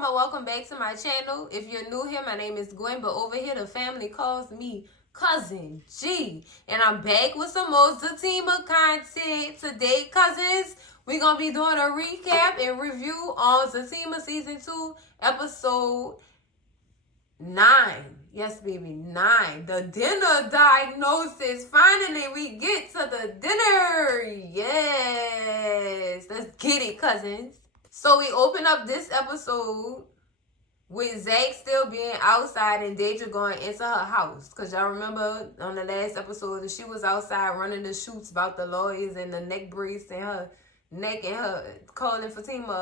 welcome back to my channel. If you're new here, my name is Gwen, but over here the family calls me Cousin G. And I'm back with some more Zatima content. Today, cousins, we're going to be doing a recap and review on Zatima Season 2, Episode 9. Yes, baby, 9. The dinner diagnosis. Finally, we get to the dinner. Yes. Let's get it, cousins. So we open up this episode with Zach still being outside and Deidre going into her house. Because y'all remember on the last episode that she was outside running the shoots about the lawyers and the neck brace and her neck and her calling Fatima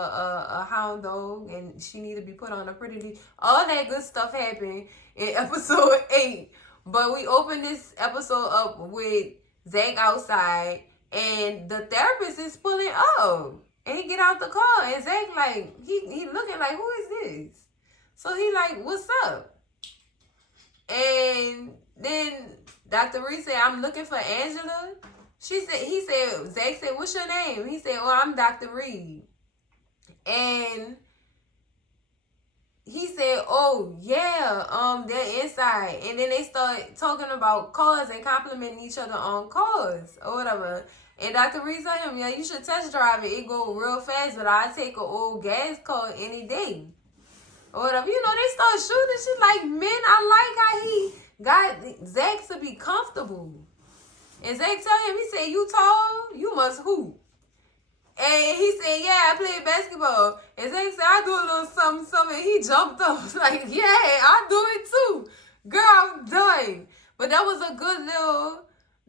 a hound dog and she need to be put on a pretty leash. All that good stuff happened in episode 8. But we open this episode up with Zach outside and the therapist is pulling up. And he get out the car and Zach like, he looking like, who is this? So he like, what's up? And then Dr. Reed said, I'm looking for Angela. Zach said, what's your name? He said, oh, I'm Dr. Reed. And he said, oh, yeah, they're inside. And then they start talking about cars and complimenting each other on cars or whatever. And Dr. Reed told him, yeah, you should test drive it. It go real fast, but I take an old gas car any day. Or whatever. You know, they start shooting shit like, men, I like how he got Zach to be comfortable. And Zach tell him, he said, you tall? You must hoop. And he said, yeah, I play basketball. And Zach said, I do a little something. And he jumped up. Like, yeah, I do it too. Girl, I'm done. But that was a good little...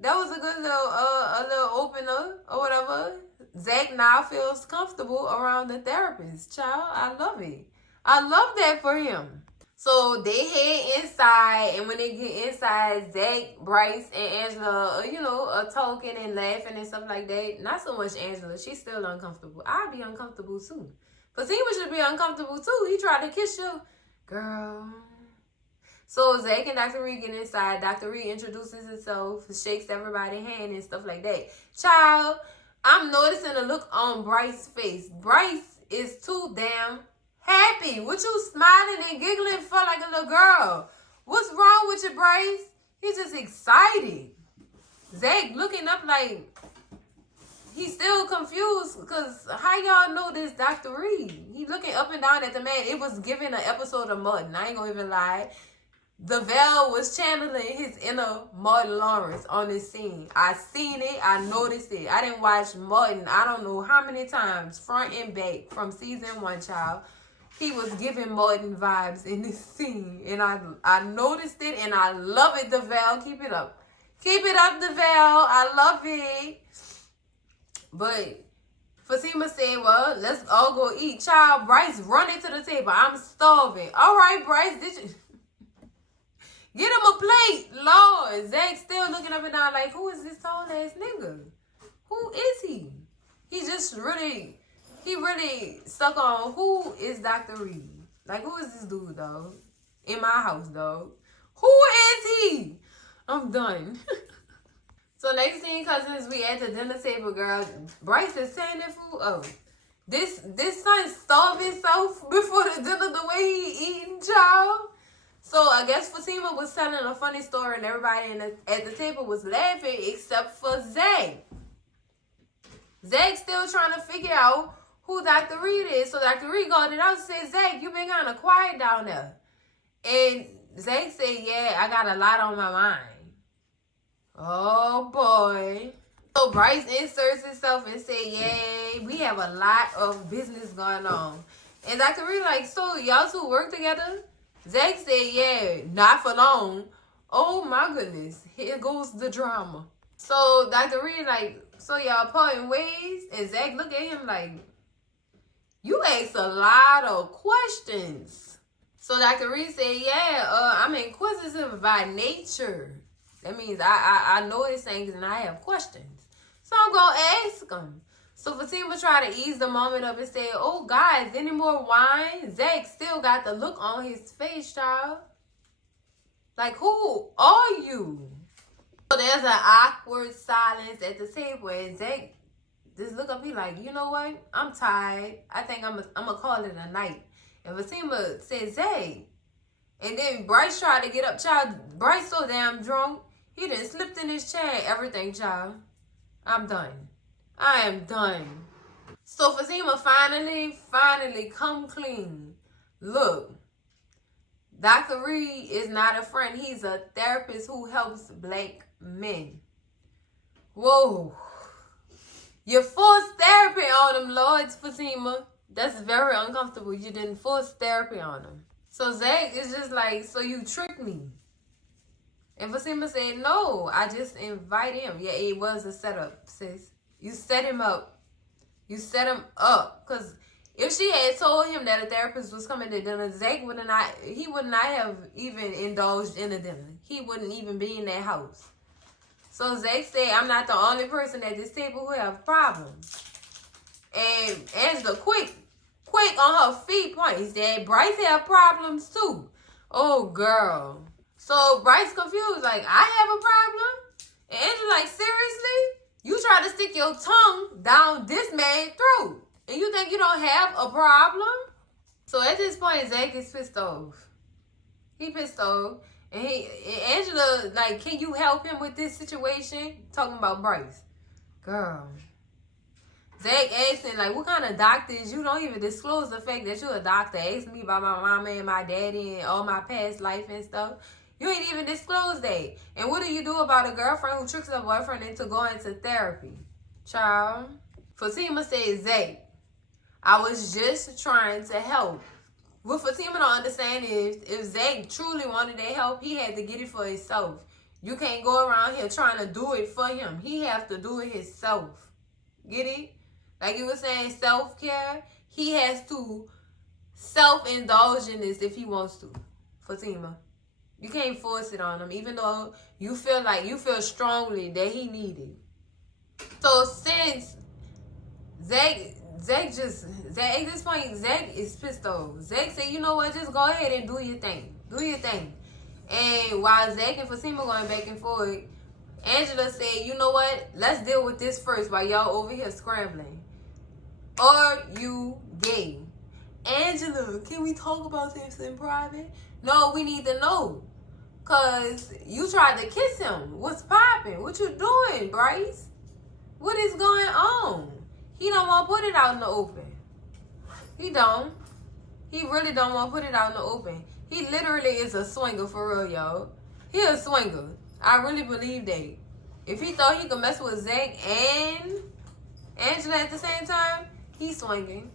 a little opener or whatever. Zach now feels comfortable around the therapist. Child, I love it. I love that for him. So they head inside, and when they get inside, Zach, Bryce, and Angela, are talking and laughing and stuff like that. Not so much Angela. She's still uncomfortable. I'd be uncomfortable too. Fatima should be uncomfortable too. He tried to kiss you. Girl... So Zach and Dr. Reed get inside. Dr. Reed introduces himself, shakes everybody's hand and stuff like that. Child, I'm noticing a look on Bryce's face. Bryce is too damn happy. What you smiling and giggling for like a little girl? What's wrong with you, Bryce? He's just excited. Zach looking up like he's still confused because how y'all know this Dr. Reed? He looking up and down at the man. It was giving an episode of Mutton. I ain't gonna even lie. The Vel was channeling his inner Martin Lawrence on this scene. I seen it. I noticed it. I didn't watch Martin. I don't know how many times, front and back, from season 1, child. He was giving Martin vibes in this scene. And I noticed it and I love it, the Vel. Keep it up. Keep it up, the Vel. I love it. But Fatima said, well, let's all go eat. Child, Bryce, run into the table. I'm starving. All right, Bryce, did you... Get him a plate, Lord. Zach still looking up and down like, who is this tall ass nigga? Who is he? He really stuck on who is Dr. Reed. Like, who is this dude, dog? In my house, dog. Who is he? I'm done. So next thing, cousins, we at the dinner table, girl. Bryce is saying that food. Oh, this son starved himself before the dinner the way he eating, child. So I guess Fatima was telling a funny story and everybody at the table was laughing except for Zach. Zach still trying to figure out who Dr. Reed is. So Dr. Reed got it out and said, Zach, you been kind of quiet down there. And Zach said, yeah, I got a lot on my mind. Oh, boy. So Bryce inserts himself and said, yeah, we have a lot of business going on. And Dr. Reed like, so y'all two work together? Zach said, yeah, not for long. Oh, my goodness. Here goes the drama. So, Dr. Reed like, so y'all parting ways? And Zach look at him like, you asked a lot of questions. So, Dr. Reed said, yeah, I'm inquisitive by nature. That means I notice things and I have questions. So, I'm going to ask them. So Fatima tried to ease the moment up and said, oh, guys, any more wine? Zach still got the look on his face, child. Like, who are you? So there's an awkward silence at the table. And Zach just look up. He like, you know what? I'm tired. I think I'm going to call it a night. And Fatima said, Zay. And then Bryce tried to get up, child. Bryce so damn drunk, he done slipped in his chair and everything, child. I'm done. I am done. So Fatima finally come clean. Look, Dr. Reed is not a friend. He's a therapist who helps black men. Whoa. You forced therapy on them, Lord Fatima. That's very uncomfortable. You didn't force therapy on them. So Zach is just like, so you tricked me. And Fatima said, no, I just invited him. Yeah, it was a setup, sis. You set him up. You set him up. Because if she had told him that a therapist was coming to dinner, Zach would not have even indulged in a dinner. He wouldn't even be in that house. So Zach said, I'm not the only person at this table who have problems. And Angela, quick on her feet point. He said, Bryce have problems too. Oh, girl. So Bryce confused, like, I have a problem? And Angela like, seriously? You try to stick your tongue down this man's throat. And you think you don't have a problem? So at this point, Zach is pissed off. He pissed off. And Angela, like, can you help him with this situation? Talking about Bryce. Girl. Zach asked him, like, what kind of doctor is you? Don't even disclose the fact that you're a doctor. Ask me about my mama and my daddy and all my past life and stuff. You ain't even disclose that. And what do you do about a girlfriend who tricks her boyfriend into going to therapy? Child. Fatima said, Zach, I was just trying to help. What Fatima don't understand is, if Zach truly wanted that help, he had to get it for himself. You can't go around here trying to do it for him. He have to do it himself. Get it? Like you were saying, self-care. He has to self-indulge in this if he wants to. Fatima. You can't force it on him, even though you feel strongly that he needed. So since Zach at this point, Zach is pissed off. Zach said, you know what, just go ahead and do your thing. Do your thing. And while Zach and Fatima going back and forth, Angela said, you know what, let's deal with this first while y'all over here scrambling. Are you gay? Angela, can we talk about this in private? No, we need to know. Because you tried to kiss him. What's popping? What you doing, Bryce? What is going on? He don't want to put it out in the open. He don't. He really don't want to put it out in the open. He literally is a swinger for real, y'all. He a swinger. I really believe that. If he thought he could mess with Zach and Angela at the same time, he's swinging.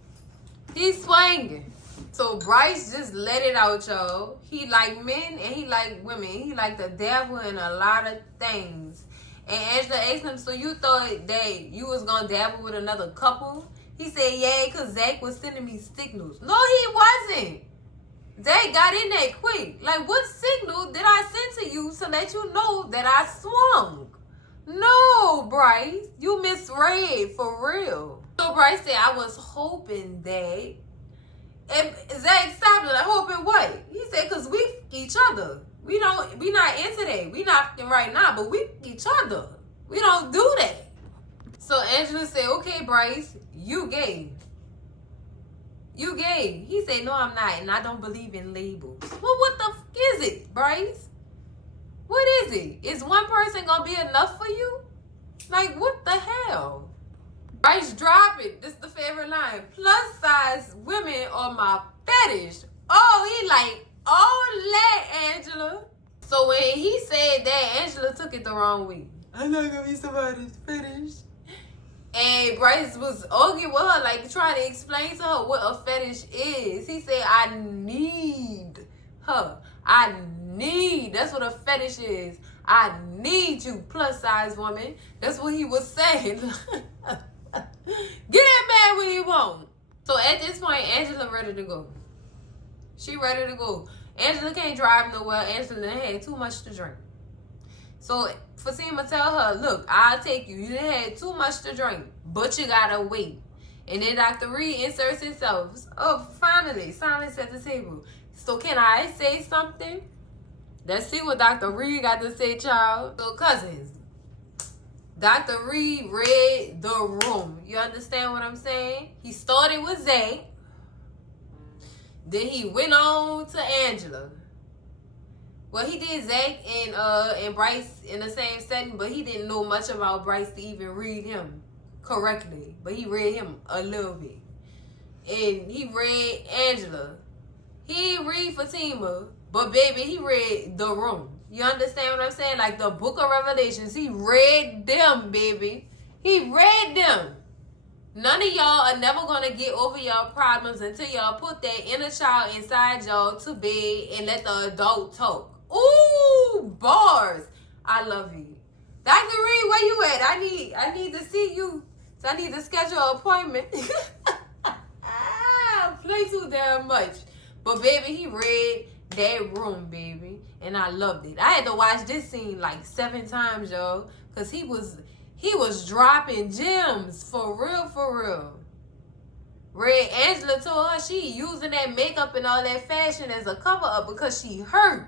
He's swinging. So Bryce just let it out, y'all. He like men and he like women. He like the devil and a lot of things. And Angela asked him, so you thought that you was going to dabble with another couple? He said, yeah, because Zach was sending me signals. No, he wasn't. Zach got in there quick. Like, what signal did I send to you to let you know that I swung? No, Bryce. You misread for real. So Bryce said, I was hoping that. And Zach stopped it. Like, hoping what? He said, because we each other. We not into that. We not right now, but we each other. We don't do that. So Angela said, okay, Bryce, you gay. You gay. He said, no, I'm not, and I don't believe in labels. Well, what the f is it, Bryce? What is it? Is one person gonna be enough for you? Like, what the hell? Bryce, drop it. This is the favorite line. Plus size women are my fetish. Oh, he like, oh, let Angela. So when he said that, Angela took it the wrong way. I'm not gonna be somebody's fetish. And Bryce was arguing with her, like trying to explain to her what a fetish is. He said, I need her. That's what a fetish is. I need you, plus size woman. That's what he was saying. Get that man when you want. So at this point, Angela ready to go. She ready to go. Angela can't drive nowhere. Angela had too much to drink. So Fatima tell her, look, I'll take you. You done had too much to drink, but you gotta wait. And then Dr. Reed inserts himself. Oh, finally, silence at the table. So can I say something? Let's see what Dr. Reed got to say, child. So cousins, Dr. Reed read the room. You understand what I'm saying? He started with Zay. Then he went on to Angela. Well, he did Zach and Bryce in the same setting, but he didn't know much about Bryce to even read him correctly. But he read him a little bit. And he read Angela. He didn't read Fatima, but baby, he read The Room. You understand what I'm saying? Like the Book of Revelations. He read them, baby. He read them. None of y'all are never going to get over y'all problems until y'all put that inner child inside y'all to bed and let the adult talk. Ooh, bars. I love you. Dr. Reed, where you at? I need to see you. So I need to schedule an appointment. Play too damn much. But baby, he read that room, baby. And I loved it. I had to watch this scene like 7 times, y'all. Because he was dropping gems. For real, for real. Red Angela told her she using that makeup and all that fashion as a cover-up because she hurt.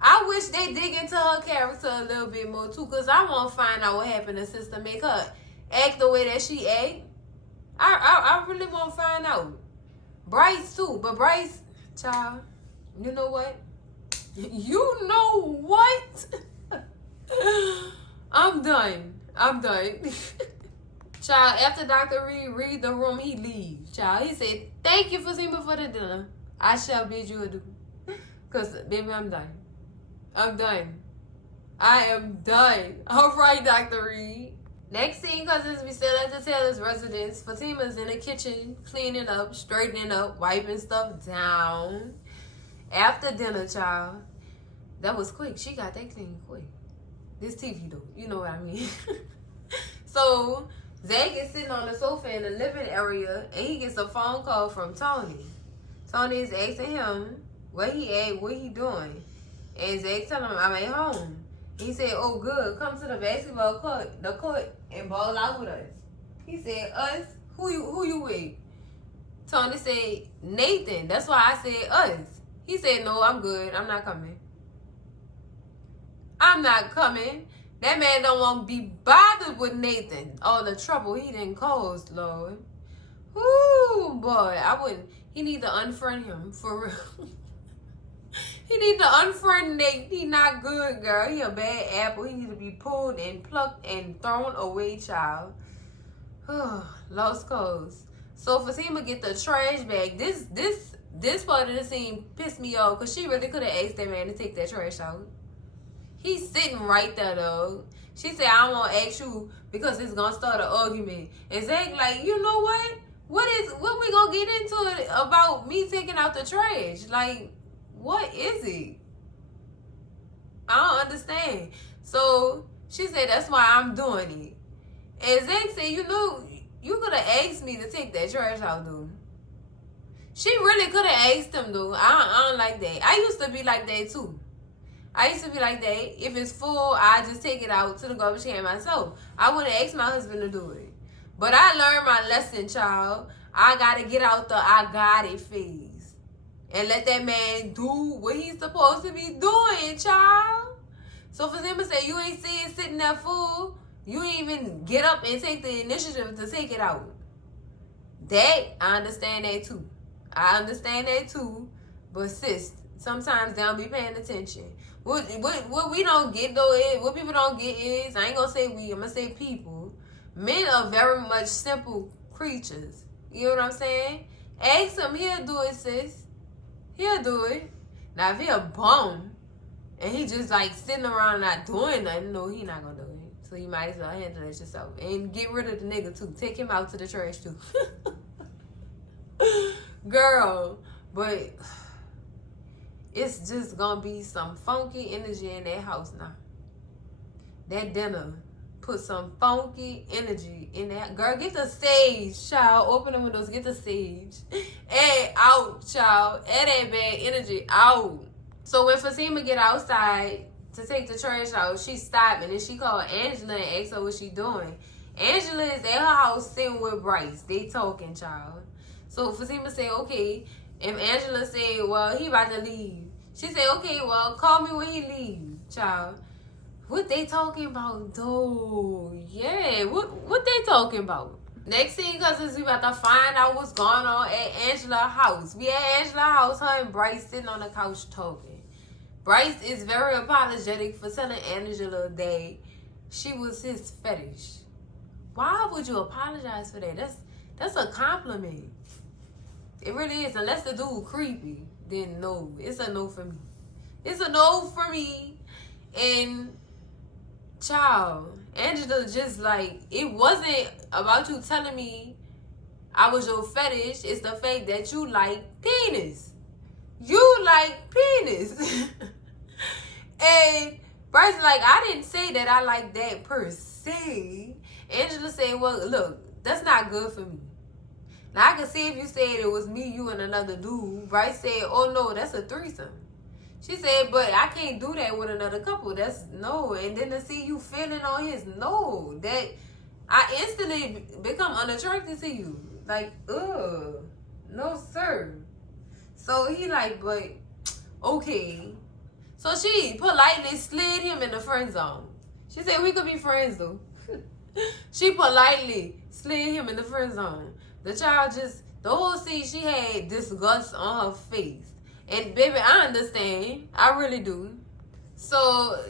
I wish they dig into her character a little bit more too, because I want to find out what happened to sister, make her act the way that she act. I really want to find out. Bryce too, but Bryce, child, you know what? You know what? I'm done. Child, after Dr. Reed read The Room, he leaves. Child, he said, thank you, Fatima, for the dinner. I shall bid you adieu. Because, baby, I'm done. I am done. All right, Dr. Reed. Next scene, cousins, we still at the Taylor's residence. Fatima's in the kitchen, cleaning up, straightening up, wiping stuff down. After dinner, child. That was quick. She got that clean quick. This TV, though. You know what I mean. So, Zach is sitting on the sofa in the living area, and he gets a phone call from Tony. Tony is asking him where he at, what he doing. And Zach telling him, I'm at home. He said, oh, good. Come to the basketball court, and ball out with us. He said, us? Who you with? Tony said, Nathan. That's why I said us. He said, no, I'm good. I'm not coming. That man don't want to be bothered with Nathan. All the trouble he didn't cause, Lord. Ooh, boy. He need to unfriend him, for real. He need to unfriend Nate. He not good, girl. He a bad apple. He need to be pulled and plucked and thrown away, child. Lost cause. So Fatima get the trash bag. This part of the scene pissed me off because she really could have asked that man to take that trash out. He's sitting right there, though. She said, I don't want to ask you because it's going to start an argument. And Zach like, you know what? What we going to get into it about me taking out the trash? Like, what is it? I don't understand. So she said, that's why I'm doing it. And Zach said, you know, you could have asked me to take that trash out, dude. She really could have asked him, dude. I don't like that. I used to be like that, too. If it's full, I just take it out to the garbage can myself. I wouldn't ask my husband to do it. But I learned my lesson, child. I got to get out the I got it phase. And let that man do what he's supposed to be doing, child. So for them to say, you ain't see it sitting there full, you ain't even get up and take the initiative to take it out. I understand that too. But sis, sometimes they don't be paying attention. What we don't get though is, what people don't get is, I ain't gonna say we, I'm gonna say people. Men are very much simple creatures. You know what I'm saying? Ask him, he'll do it, sis. He'll do it. Now if he a bum and he just like sitting around not doing nothing, no, he not gonna do it. So you might as well handle it yourself. And get rid of the nigga too. Take him out to the trash too. Girl, but it's just gonna be some funky energy in that house now. That dinner put some funky energy in that. Girl, get the sage, child. Open the windows, get the sage. And out, child. And that bad energy out. So when Fatima get outside to take the trash out, she stopped and then she called Angela and asked her what she doing. Angela is at her house sitting with Bryce. They talking, child. So Fatima said, okay. And Angela said, well, he about to leave. She said, okay, well, call me when he leaves, child. What they talking about, though? Yeah, what they talking about? Next thing, cousins, we about to find out what's going on at Angela's house. We at Angela's house, her and Bryce sitting on the couch talking. Bryce is very apologetic for telling Angela that she was his fetish. Why would you apologize for that? That's a compliment. It really is. Unless the dude creepy, then no. It's a no for me. It's a no for me. And child, Angela just like, it wasn't about you telling me I was your fetish. It's the fact that you like penis. You like penis. And Bryce like, I didn't say that I like that per se. Angela said, well, look, that's not good for me. Now, I can see if you said it was me, you, and another dude. Bryce said, oh, no, that's a threesome. She said, but I can't do that with another couple. That's no. And then to see you feeling on his no, that I instantly become unattracted to you. Like, ugh, no, sir. So he like, but okay. So she politely slid him in the friend zone. She said, we could be friends, though. She politely slid him in the friend zone. The child just, the whole scene, she had disgust on her face. And baby, I understand. I really do. So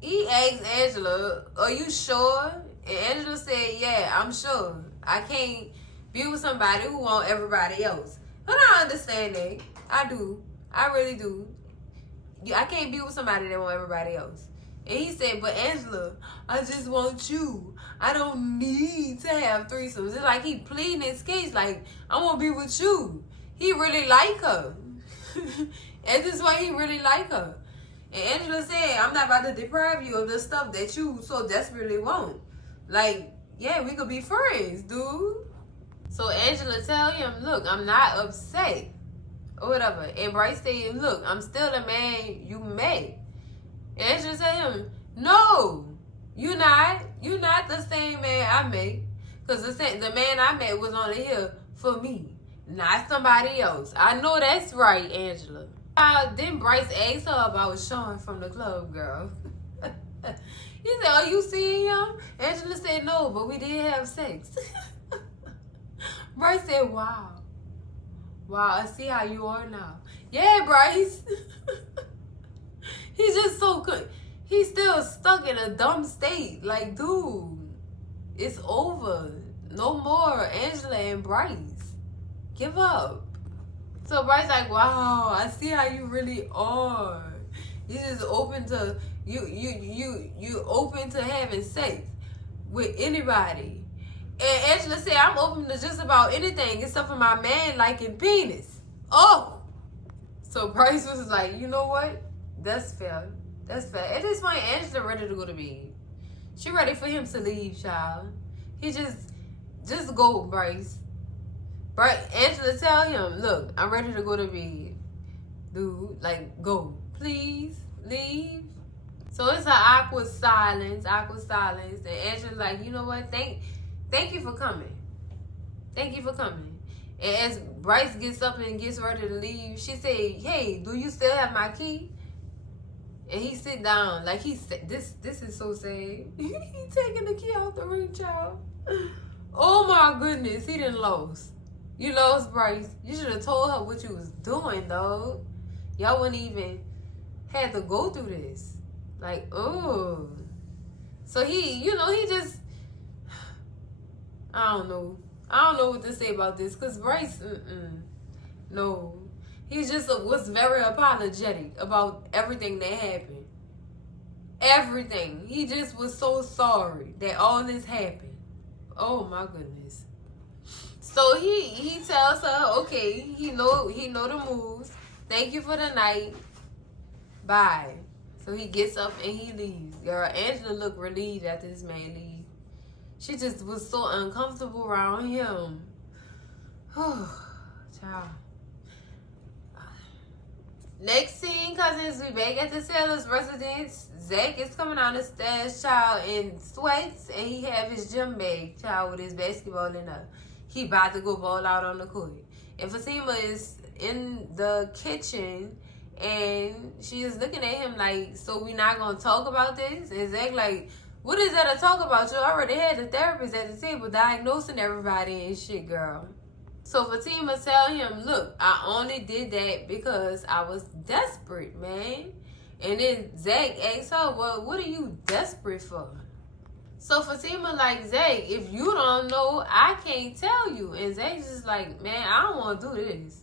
he asked Angela, are you sure? And Angela said, yeah, I'm sure. I can't be with somebody who want everybody else. But I understand that. I do. I really do. I can't be with somebody that want everybody else. And he said, but Angela, I just want you. I don't need to have threesomes. It's like he pleading his case, like, I want to be with you. He really like her. And this is why he really like her. And Angela said, I'm not about to deprive you of the stuff that you so desperately want. Like, yeah, we could be friends, dude. So Angela tell him, look, I'm not upset. Or whatever. And Bryce said, look, I'm still the man you met. And Angela tell him, no, you not. You not the same man I met. Because the man I met was only here for me. Not somebody else. I know that's right, Angela. Then Bryce asked her about Sean from the club, girl. He said, are you seeing him? Angela said, no, but we did have sex. Bryce said, wow. Wow, I see how you are now. Yeah, Bryce. He's just so good. He's still stuck in a dumb state. Like, dude, it's over. No more Angela and Bryce. Give up. So Bryce like, wow, I see how you really are. You just open to you open to having sex with anybody. And Angela said, I'm open to just about anything except for my man liking penis. Oh. So Bryce was like, you know what? That's fair. That's fair. At this point, Angela ready to go to bed. She ready for him to leave, child. He just go, Bryce. Angela tell him, look, I'm ready to go to bed. Dude, like, go. Please, leave. So it's an awkward silence. And Angela's like, you know what? Thank you for coming. Thank you for coming. And as Bryce gets up and gets ready to leave, she said, hey, do you still have my key? And he sit down. Like, he said, this is so sad. He taking the key out the ring, child. Oh, my goodness. He done lost. You lost, Bryce. You should have told her what you was doing, dog. Y'all wouldn't even had to go through this. Like, oh. So he just, I don't know. I don't know what to say about this. Because Bryce, no. He just was very apologetic about everything that happened. Everything. He just was so sorry that all this happened. Oh, my goodness. So he tells her, okay, he know the moves. Thank you for the night. Bye. So he gets up and he leaves. Girl, Angela looked relieved after this man leave. She just was so uncomfortable around him. Child. Next scene, cousins, we back at the Taylor's residence. Zach is coming out the stairs, child, in sweats, and he have his gym bag, child, with his basketball in there. He about to go ball out on the court. And Fatima is in the kitchen, and she is looking at him like, so we not going to talk about this? And Zach like, What is that to talk about? You already had the therapist at the table diagnosing everybody and shit, girl. So Fatima tell him, look, I only did that because I was desperate, man. And then Zach asks her, well, what are you desperate for? So Fatima like, Zach, if you don't know, I can't tell you. And Zach's just like, man, I don't want to do this.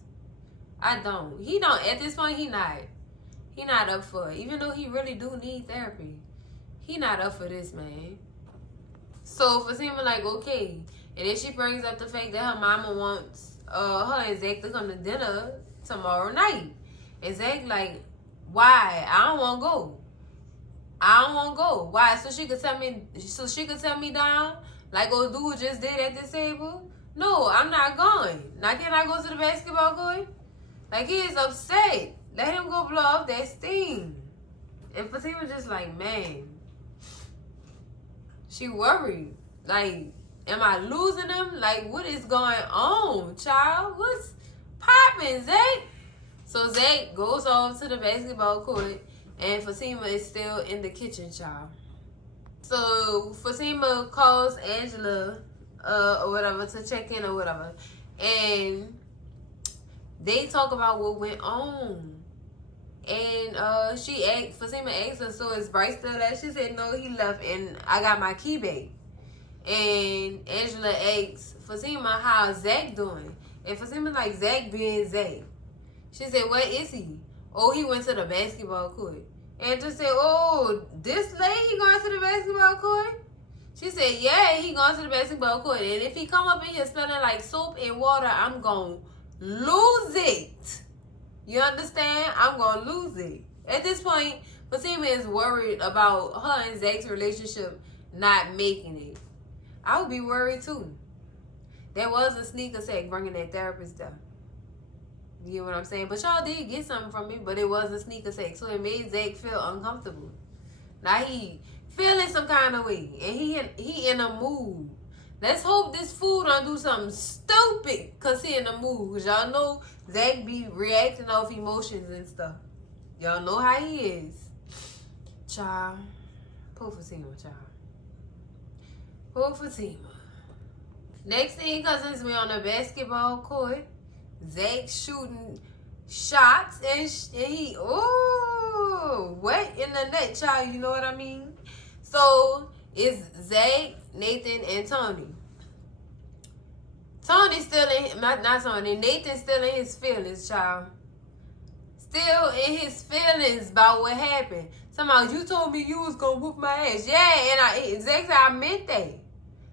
I don't. He don't. At this point, he not. He not up for it. Even though he really do need therapy. He not up for this, man. So Fatima like, okay. And then she brings up the fact that her mama wants her and Zach to come to dinner tomorrow night. And Zach like, why? I don't want to go. I don't want to go. Why? So she could tell me down like old dude just did at this table? No, I'm not going. Now can I go to the basketball court? Like, he is upset. Let him go blow off that steam. And Fatima just like, man. She worried. Like, am I losing him? Like, what is going on, child? What's popping, Zach? So Zach goes off to the basketball court, and Fatima is still in the kitchen, child. So Fatima calls Angela or whatever to check in or whatever. And they talk about what went on. And Fatima asked her, so is Bryce still there? She said, no, he left and I got my key back. And Angela asks Fatima, how's Zach doing? And Fatima like, Zach being Zach. She said, where is he? Oh, he went to the basketball court. Angela said, oh, this late he going to the basketball court? She said, yeah, he going to the basketball court. And if he come up in here smelling like soap and water, I'm going to lose it. You understand? I'm going to lose it. At this point, Fatima is worried about her and Zach's relationship not making it. I would be worried too. There was a sneak attack bringing that therapist down. You get what I'm saying? But y'all did get something from me, but it was a sneak attack. So it made Zach feel uncomfortable. Now he feeling some kind of way. And he in a mood. Let's hope this fool don't do something stupid because he in a mood. Because y'all know Zach be reacting off emotions and stuff. Y'all know how he is. Child. Poor Fatima, child. Poor Fatima. Next thing, cousins, we on the basketball court. Zach shooting shots and he, wet in the net, child. You know what I mean? So, it's Zach, Nathan, and Tony. Tony's still in, not Tony, Nathan's still in his feelings, child. Still in his feelings about what happened. Somehow, you told me you was going to whoop my ass. Yeah, and Zach said, I meant that.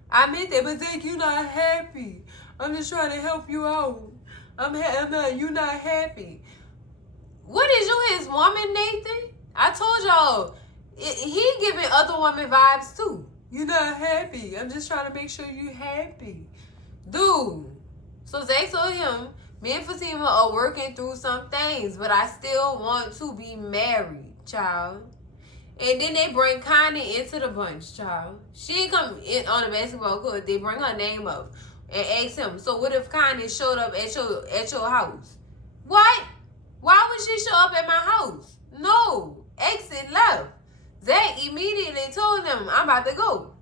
I meant that, but Zach, you not happy. I'm just trying to help you out. You not happy. What is you, his woman, Nathan? I told y'all, he giving other women vibes too. You not happy. I'm just trying to make sure you happy. Dude. So Zach told him, me and Fatima are working through some things, but I still want to be married, child. And then they bring Connie into the bunch, child. She come in on the basketball court. They bring her name up and ask him, so what if Connie showed up at your house? What? Why would she show up at my house? No. Exit left. Zach immediately told them, I'm about to go.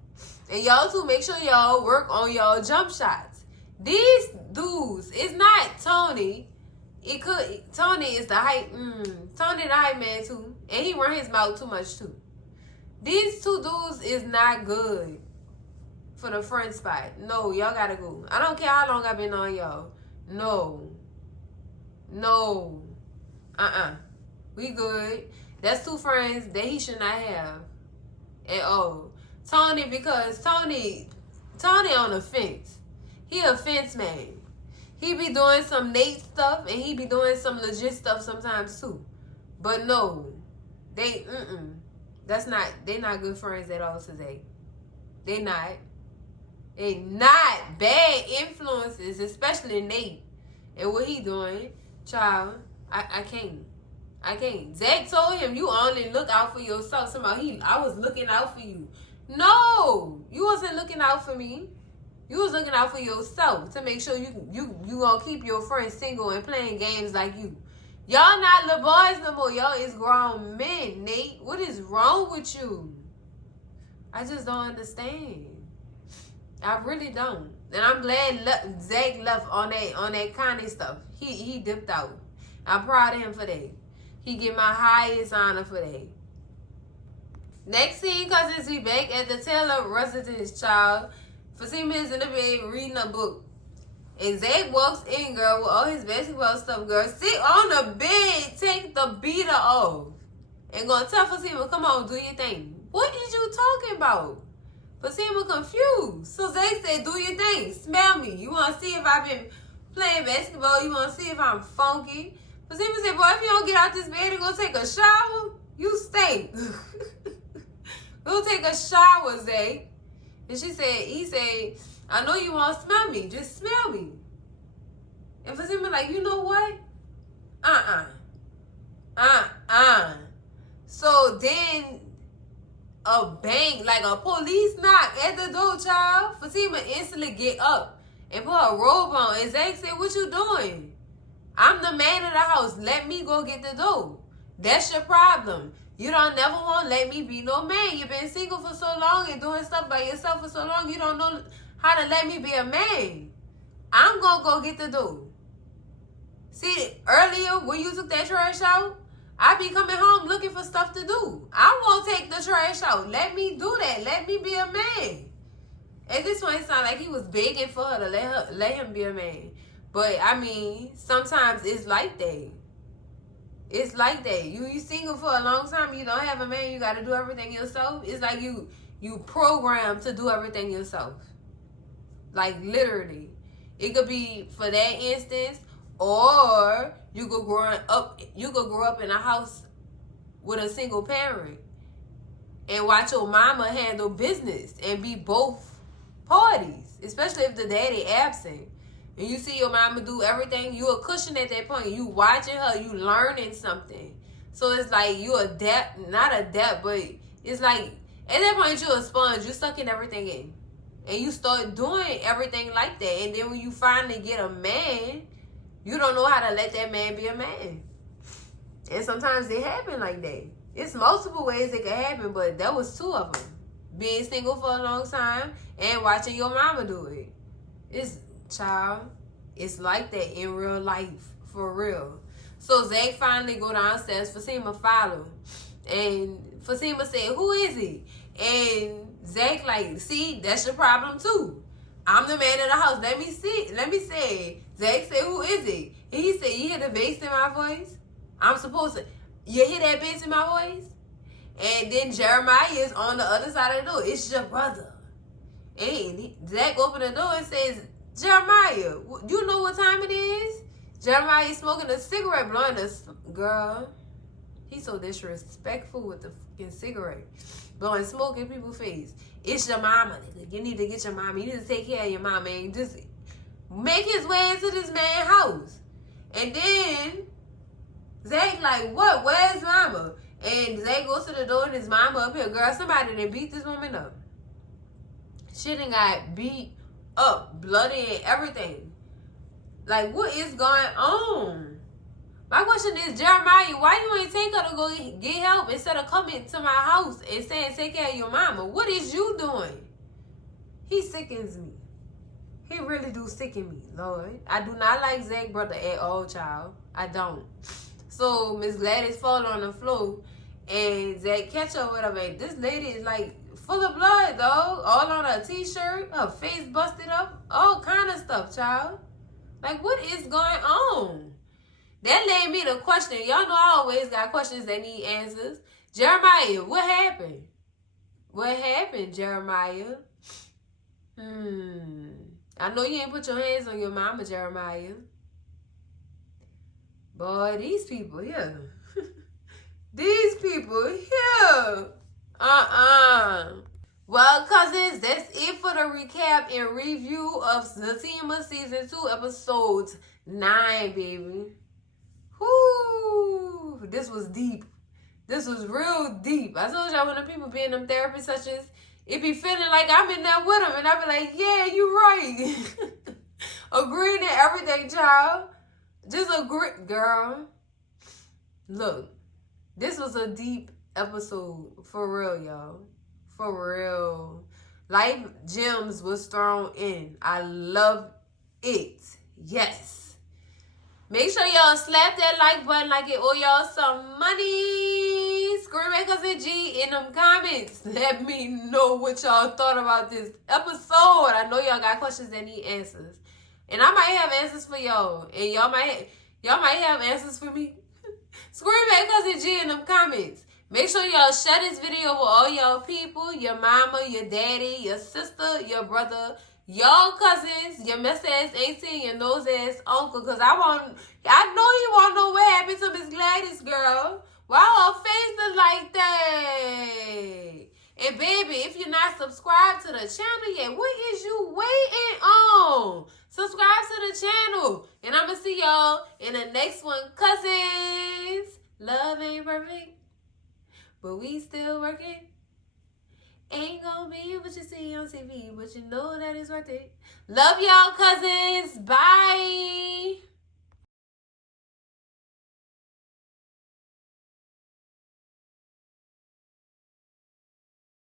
And y'all two, make sure y'all work on y'all jump shots. These dudes, it's not Tony. Tony is the hype. Tony the hype man too. And he run his mouth too much too. These two dudes is not good for the front spot. No, y'all gotta go. I don't care how long I've been on y'all. No. We good. That's two friends that he should not have at all. Tony, because Tony on the fence. He a fence man. He be doing some Nate stuff and he be doing some legit stuff sometimes too. But no, they not good friends at all today. They not bad influences, especially Nate and what he doing. Child, I can't. Zach told him, you only look out for yourself. I was looking out for you. No, you wasn't looking out for me. You was looking out for yourself to make sure you gonna keep your friends single and playing games like you. Y'all not little boys no more. Y'all is grown men, Nate. What is wrong with you? I just don't understand. I really don't. And I'm glad Zach left on that Kanye stuff. He dipped out. I'm proud of him for that. He get my highest honor for that. Next scene, cousins, we back at the Taylor residence, child. Fatima is in the bed reading a book. And Zach walks in, girl, with all his basketball stuff, girl. Sit on the bed, take the beater off. And gonna tell Fatima, come on, do your thing. What is you talking about? Fatima confused. So Zach said, do your thing. Smell me. You want to see if I've been playing basketball? You want to see if I'm funky? Fatima said, boy, if you don't get out this bed and go take a shower, you stink. Go take a shower, Zach. And he said, I know you want to smell me. Just smell me. And Fatima like, you know what? So then a bang, like a police knock at the door, child. Fatima instantly get up and put her robe on. And Zach said, what you doing? I'm the man of the house. Let me go get the door. That's your problem. You don't never want to let me be no man. You've been single for so long and doing stuff by yourself for so long. You don't know how to let me be a man. I'm going to go get the door. See, earlier when you took that trash out, I be coming home looking for stuff to do. I won't take the trash out. Let me do that. Let me be a man. At this point, it sounded like he was begging for her to let him be a man. But, I mean, sometimes it's like that. It's like that. You single for a long time, you don't have a man, you got to do everything yourself. It's like you programmed to do everything yourself. Like, literally. It could be for that instance, or you could grow up in a house with a single parent and watch your mama handle business and be both parties, especially if the daddy absent. And you see your mama do everything, you a cushion at that point. You watching her, you learning something. So it's like you not adapt, but it's like at that point you're a sponge. You sucking everything in. And you start doing everything like that. And then when you finally get a man, you don't know how to let that man be a man. And sometimes it happen like that. It's multiple ways it can happen, but that was two of them. Being single for a long time and watching your mama do it. It's like that in real life, for real. So Zach finally go downstairs. Fatima follow. And Fatima said, who is he? And Zach like, see, that's your problem too. I'm the man of the house. Let me say. Zach said, who is it? And he said, you hear the bass in my voice? I'm supposed to. You hear that bass in my voice? And then Jeremiah is on the other side of the door. It's your brother. And Zach opened the door and says, Jeremiah, you know what time it is? Jeremiah is smoking a cigarette, blowing a... Girl, he's so disrespectful with the fucking cigarette. Blowing smoke in people's face. It's your mama, nigga. You need to get your mama. You need to take care of your mama and just make his way into this man's house. And then Zach like, what? Where's mama? And Zach goes to the door and his mama up here. Girl, somebody done beat this woman up. She done got beat up, bloody and everything. Like, what is going on? My question is, Jeremiah, why you ain't take her to go get help instead of coming to my house and saying take care of your mama? What is you doing? He sickens me. He really do sicken me, Lord. I do not like Zach brother at all, child. I don't. So Miss Gladys fall on the floor and Zach catch her whatever. This lady is like full of blood, though. All on her t-shirt, her face busted up, all kind of stuff, child. Like, what is going on? That led me to question. Y'all know I always got questions that need answers. Jeremiah, what happened? What happened, Jeremiah? I know you ain't put your hands on your mama, Jeremiah. Boy, these people here. These people here. Well, cousins, that's it for the recap and review of Zatima Season 2, Episode 9, baby. Whoo! This was deep. This was real deep. I told y'all when the people be in them therapy sessions, it be feeling like I'm in there with them. And I be like, yeah, you right. Agreeing to everything, child. Just agree. Girl, look. This was a deep episode. For real, y'all. For real. Life gems was thrown in. I love it. Yes. Make sure y'all slap that like button like it owe y'all some money. Scream at Cousin G in them comments. Let me know what y'all thought about this episode. I know y'all got questions that need answers. And I might have answers for y'all. And y'all might have answers for me. Scream at Cousin G in them comments. Make sure y'all share this video with all y'all people. Your mama, your daddy, your sister, your brother, y'all cousins, your mess ass auntie, your nose ass uncle. Cause I know you wanna know what happened to Miss Gladys, girl. Why her face look like that? And baby, if you're not subscribed to the channel yet, what is you waiting on? Subscribe to the channel. And I'ma see y'all in the next one, cousins. Love ain't perfect, but we still working. Ain't gonna be what you see on TV, but you know that it's worth it. Love y'all, cousins. Bye.